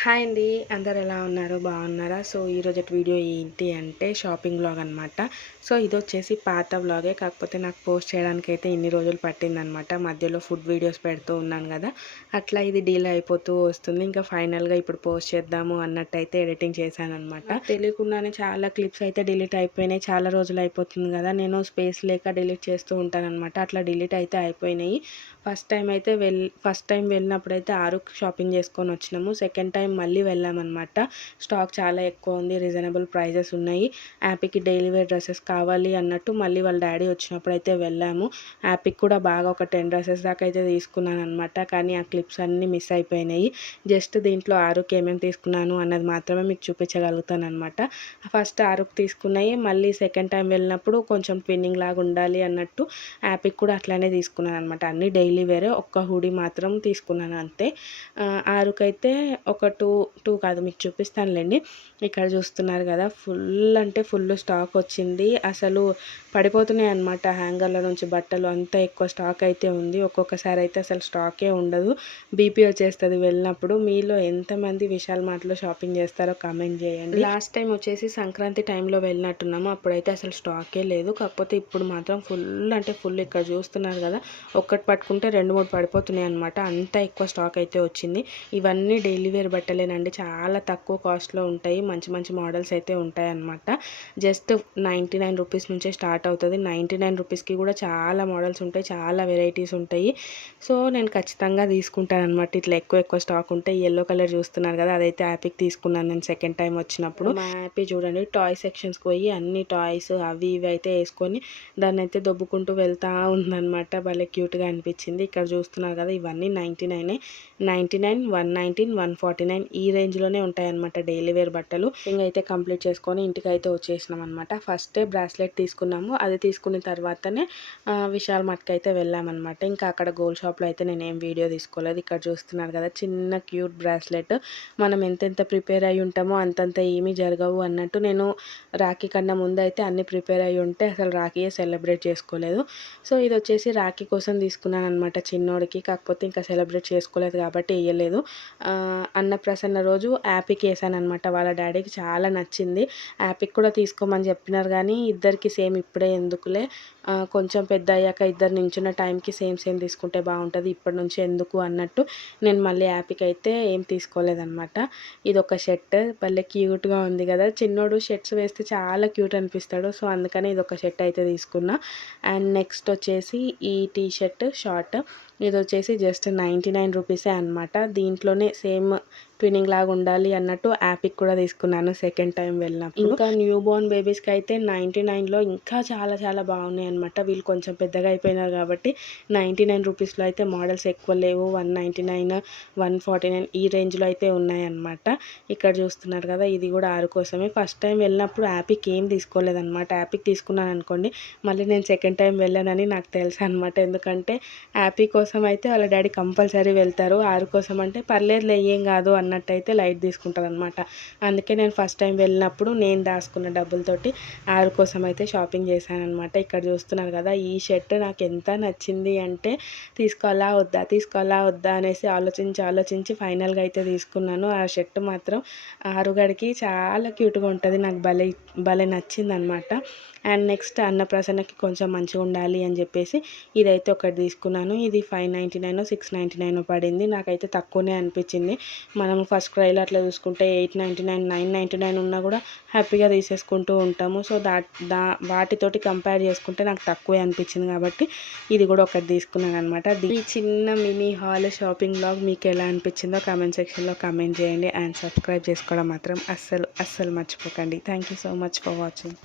Hi అండి. అందరు ఎలా ఉన్నారు? బాగున్నారా? సో ఈరోజటి వీడియో ఏంటి అంటే షాపింగ్ వ్లాగ్ అనమాట. సో ఇదొచ్చేసి పాత వ్లాగే, కాకపోతే నాకు పోస్ట్ చేయడానికైతే ఇన్ని రోజులు పట్టిందనమాట. మధ్యలో ఫుడ్ వీడియోస్ పెడుతూ ఉన్నాను కదా, అట్లా ఇది డీలే అయిపోతూ వస్తుంది. ఇంకా ఫైనల్గా ఇప్పుడు పోస్ట్ చేద్దాము అన్నట్టయితే ఎడిటింగ్ చేశానమాట. తెలియకుండానే చాలా క్లిప్స్ అయితే డిలీట్ అయిపోయినాయి. చాలా రోజులు అయిపోతుంది కదా, నేను స్పేస్ లేక డిలీట్ చేస్తూ ఉంటానన్నమాట. అట్లా డిలీట్ అయితే అయిపోయినాయి. ఫస్ట్ టైం వెళ్ళినప్పుడైతే ఆరుకు షాపింగ్ చేసుకొని వచ్చినాము. సెకండ్ టైం మళ్ళీ వెళ్ళామన్నమాట. స్టాక్ చాలా ఎక్కువ ఉంది, రీజనబుల్ ప్రైజెస్ ఉన్నాయి. యాపీకి డైలీ వేర్ డ్రెస్సెస్ కావాలి అన్నట్టు మళ్ళీ వాళ్ళ డాడీ వచ్చినప్పుడు అయితే వెళ్ళాము. యాపీకి కూడా బాగా ఒక 10 డ్రెస్సెస్ దాకా అయితే తీసుకున్నాను అనమాట. కానీ ఆ క్లిప్స్ అన్నీ మిస్ అయిపోయినాయి. జస్ట్ దీంట్లో ఆరుకి ఏమేమి తీసుకున్నాను అన్నది మాత్రమే మీకు చూపించగలుగుతాను అనమాట. ఫస్ట్ ఆరుకు తీసుకున్నాయి, మళ్ళీ సెకండ్ టైం వెళ్ళినప్పుడు కొంచెం ట్విన్నింగ్ లాగా ఉండాలి అన్నట్టు యాపీకి కూడా అట్లానే తీసుకున్నాను అనమాట. అన్ని డైలీ వేరే, ఒక్క హుడీ మాత్రం తీసుకున్నాను అంతే. ఆరుకైతే ఒక టూ కాదు, మీకు చూపిస్తానులేండి. ఇక్కడ చూస్తున్నారు కదా, ఫుల్ అంటే ఫుల్ స్టాక్ వచ్చింది. అసలు పడిపోతున్నాయి అనమాట హ్యాంగర్ల నుంచి బట్టలు, అంత ఎక్కువ స్టాక్ అయితే ఉంది. ఒక్కొక్కసారి అయితే అసలు స్టాకే ఉండదు, బీపీ వచ్చేస్తుంది వెళ్ళినప్పుడు. మీలో ఎంతమంది విశాల్ మార్ట్లో షాపింగ్ చేస్తారో కామెంట్ చేయండి. లాస్ట్ టైం వచ్చేసి సంక్రాంతి టైంలో వెళ్ళినట్టున్నాము, అప్పుడైతే అసలు స్టాకే లేదు. కాకపోతే ఇప్పుడు మాత్రం ఫుల్ అంటే ఫుల్. ఇక్కడ చూస్తున్నారు కదా, ఒక్కటి పట్టుకుంటే 2-3 పడిపోతున్నాయి అనమాట. అంత ఎక్కువ స్టాక్ అయితే వచ్చింది. ఇవన్నీ డైలీ వేర్ బట్టలేనండి, చాలా తక్కువ కాస్ట్లో ఉంటాయి. మంచి మంచి మోడల్స్ అయితే ఉంటాయి అన్నమాట. జస్ట్ 99 రూపీస్ నుంచే స్టార్ట్ అవుతుంది. 99 రూపీస్కి కూడా చాలా మోడల్స్ ఉంటాయి, చాలా వెరైటీస్ ఉంటాయి. సో నేను ఖచ్చితంగా తీసుకుంటాను అనమాట ఇట్లా ఎక్కువ స్టాక్ ఉంటే. ఎల్లో కలర్ చూస్తున్నారు కదా, అదైతే యాపీకి తీసుకున్నాను నేను సెకండ్ టైం వచ్చినప్పుడు. మా యాపీ చూడండి, టాయ్ సెక్షన్స్కి పోయి అన్ని టాయ్స్ అవి ఇవి అయితే వేసుకొని దాన్ని అయితే దొబ్బుకుంటూ వెళ్తూ ఉందన్నమాట. భలే క్యూట్గా అనిపించింది. ఇక్కడ చూస్తున్నారు కదా, ఇవన్నీ 99, 119, 149 ఈ రేంజ్లోనే ఉంటాయన్నమాట డైలీ వేర్ బట్టలు. అయితే కంప్లీట్ చేసుకొని ఇంటికి అయితే వచ్చేసినాం అనమాట. ఫస్టే బ్రాస్లెట్ తీసుకున్నాము, అది తీసుకున్న తర్వాతనే విశాల్ మార్ట్కి అయితే వెళ్ళామన్నమాట. ఇంకా అక్కడ గోల్డ్ షాప్లో అయితే నేను ఏం వీడియో తీసుకోలేదు. ఇక్కడ చూస్తున్నారు కదా, చిన్న క్యూట్ బ్రాస్లెట్. మనం ఎంతెంత ప్రిపేర్ అయి ఉంటామో అంతంత ఏమీ జరగవు అన్నట్టు. నేను రాఖీ కన్నా ముందు అయితే అన్ని ప్రిపేర్ అయి ఉంటే అసలు రాఖీయే సెలబ్రేట్ చేసుకోలేదు. సో ఇది వచ్చేసి రాఖీ కోసం తీసుకున్నాను అనమాట చిన్నోడికి. కాకపోతే ఇంకా సెలబ్రేట్ చేసుకోలేదు కాబట్టి వేయలేదు. అన్నప్రసన్న రోజు యాపీకి వేసాను అనమాట. వాళ్ళ డాడీకి చాలా నచ్చింది. యాపీకి కూడా తీసుకోమని చెప్పినారు కానీ ఇద్దరికి సేమ్ ఇప్పుడే ఎందుకులే, కొంచెం పెద్ద అయ్యాక ఇద్దరు నించున్న టైంకి సేమ్ తీసుకుంటే బాగుంటుంది, ఇప్పటి నుంచి ఎందుకు అన్నట్టు నేను మళ్ళీ యాపీకి అయితే ఏం తీసుకోలేదన్నమాట. ఇది ఒక షర్ట్, భలే క్యూట్గా ఉంది కదా. చిన్నోడు షర్ట్స్ వేస్తే చాలా క్యూట్ అనిపిస్తాడు. సో అందుకని ఇది ఒక షర్ట్ అయితే తీసుకున్నా. అండ్ నెక్స్ట్ వచ్చేసి ఈ టీ షర్ట్ షార్ట్, ఇది వచ్చేసి జస్ట్ 99 రూపీసే అనమాట. దీంట్లోనే సేమ్ ట్విన్నింగ్ లాగా ఉండాలి అన్నట్టు యాపీకి కూడా తీసుకున్నాను సెకండ్ టైం వెళ్ళినప్పుడు. ఇంకా న్యూ బోర్న్ బేబీస్కి అయితే 99లో ఇంకా చాలా బాగున్నాయి అనమాట. వీళ్ళు కొంచెం పెద్దగా అయిపోయినారు కాబట్టి 99 రూపీస్లో అయితే మోడల్స్ ఎక్కువ లేవు. 199, 149 ఈ రేంజ్లో అయితే ఉన్నాయన్నమాట. ఇక్కడ చూస్తున్నారు కదా, ఇది కూడా ఆరు కోసమే. ఫస్ట్ టైం వెళ్ళినప్పుడు యాపీకి ఏం తీసుకోలేదన్నమాట. యాపీకి తీసుకున్నాను అనుకోండి, మళ్ళీ నేను సెకండ్ టైం వెళ్ళానని నాకు తెలుసు అనమాట. ఎందుకంటే యాపీ కోసం అయితే వాళ్ళ డాడీ కంపల్సరీ వెళ్తారు, ఆరు కోసం అంటే పర్లేదులే ఏం కాదు అన్నట్టయితే లైట్ తీసుకుంటారు అనమాట. అందుకే నేను ఫస్ట్ టైం వెళ్ళినప్పుడు నేను దాచుకున్న డబ్బులతోటి ఆరు కోసం అయితే షాపింగ్ చేశాను అనమాట. ఇక్కడ చూస్తున్నారు కదా, ఈ షర్ట్ నాకు ఎంత నచ్చింది అంటే తీసుకోవాలా వద్దా అనేసి ఆలోచించి ఫైనల్గా అయితే తీసుకున్నాను. ఆ షర్ట్ మాత్రం ఆరుగడికి చాలా క్యూట్గా ఉంటుంది, నాకు భలే నచ్చింది అనమాట. అండ్ నెక్స్ట్ అన్నప్రసన్నకి కొంచెం మంచిగా ఉండాలి అని చెప్పేసి ఇదైతే ఒకటి తీసుకున్నాను. ఇది 599, 699 పడింది. నాకైతే తక్కువనే అనిపించింది. మనం ఫస్ట్ క్రైలో అట్లా చూసుకుంటే 899, 999 ఉన్నా కూడా హ్యాపీగా తీసేసుకుంటూ ఉంటాము. సో వాటితోటి కంపేర్ చేసుకుంటే నాకు తక్కువే అనిపించింది కాబట్టి ఇది కూడా ఒకటి తీసుకున్నాను అనమాట. ఈ చిన్న మినీ హాల్ షాపింగ్ బ్లాగ్ మీకు ఎలా అనిపించిందో కామెంట్ సెక్షన్లో కామెంట్ చేయండి. అండ్ సబ్స్క్రైబ్ చేసుకోవడం మాత్రం అస్సలు మర్చిపోకండి. Thank you so much for watching.